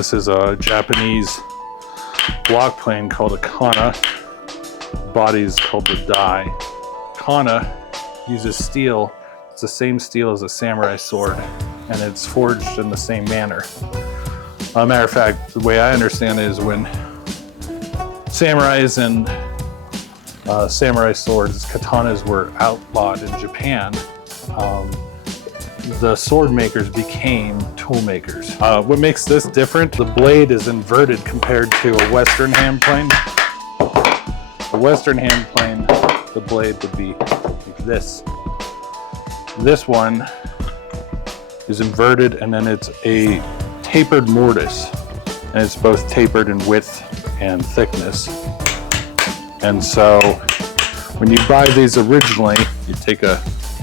This is a Japanese block plane called a Kanna. Body is called the die. Kanna uses steel. It's the same steel as a samurai sword, and it's forged in the same manner. Matter of fact, the way I understand it is when samurais and samurai swords, katanas, were outlawed in Japan, the sword makers became tool makers. What makes this different, the blade is inverted compared to a Western hand plane. A Western hand plane, the blade would be like this. This one is inverted, and then it's a tapered mortise, and it's both tapered in width and thickness. And so when you buy these originally, you take a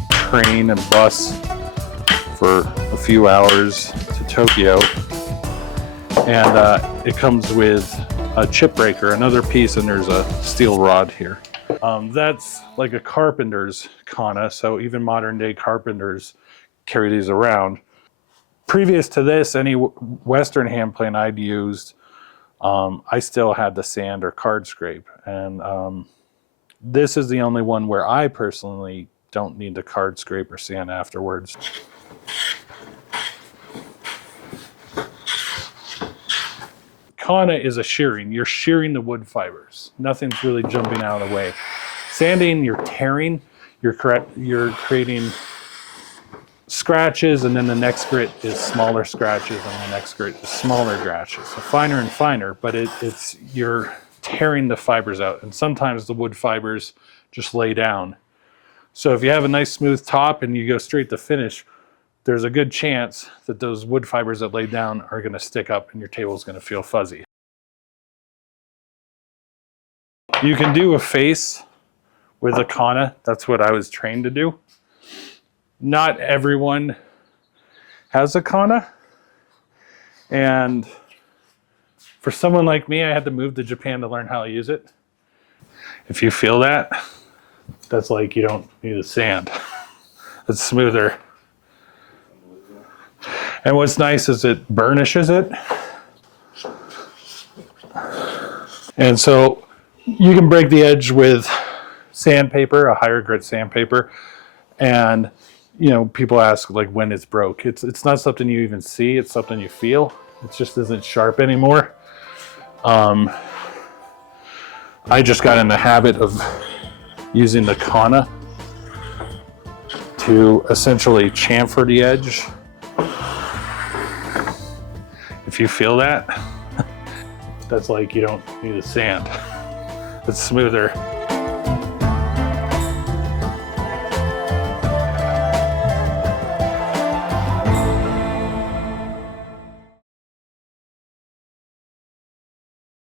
train and bus for a few hours to Tokyo, and it comes with a chip breaker, another piece, and there's a steel rod here. That's like a carpenter's Kanna, so even modern day carpenters carry these around. Previous to this, any Western hand plane I'd used, I still had the sand or card scrape, and this is the only one where I personally don't need to card scrape or sand afterwards. Kanna is a shearing. You're shearing the wood fibers. Nothing's really jumping out of the way. Sanding, you're tearing. You're creating scratches, and then the next grit is smaller scratches, and the next grit is smaller scratches. So finer and finer, but you're tearing the fibers out, and sometimes the wood fibers just lay down. So if you have a nice smooth top and you go straight to finish, there's a good chance that those wood fibers that lay down are going to stick up and your table is going to feel fuzzy. You can do a face with a Kanna. That's what I was trained to do. Not everyone has a Kanna. And for someone like me, I had to move to Japan to learn how to use it. If you feel that, that's like you don't need a sand. It's smoother. And what's nice is it burnishes it. And so you can break the edge with sandpaper, a higher grit sandpaper. And you know, people ask like when it's broke. It's not something you even see, it's something you feel. It just isn't sharp anymore. I just got in the habit of using the Kanna to essentially chamfer the edge. If you feel that, that's like you don't need a sand. It's smoother.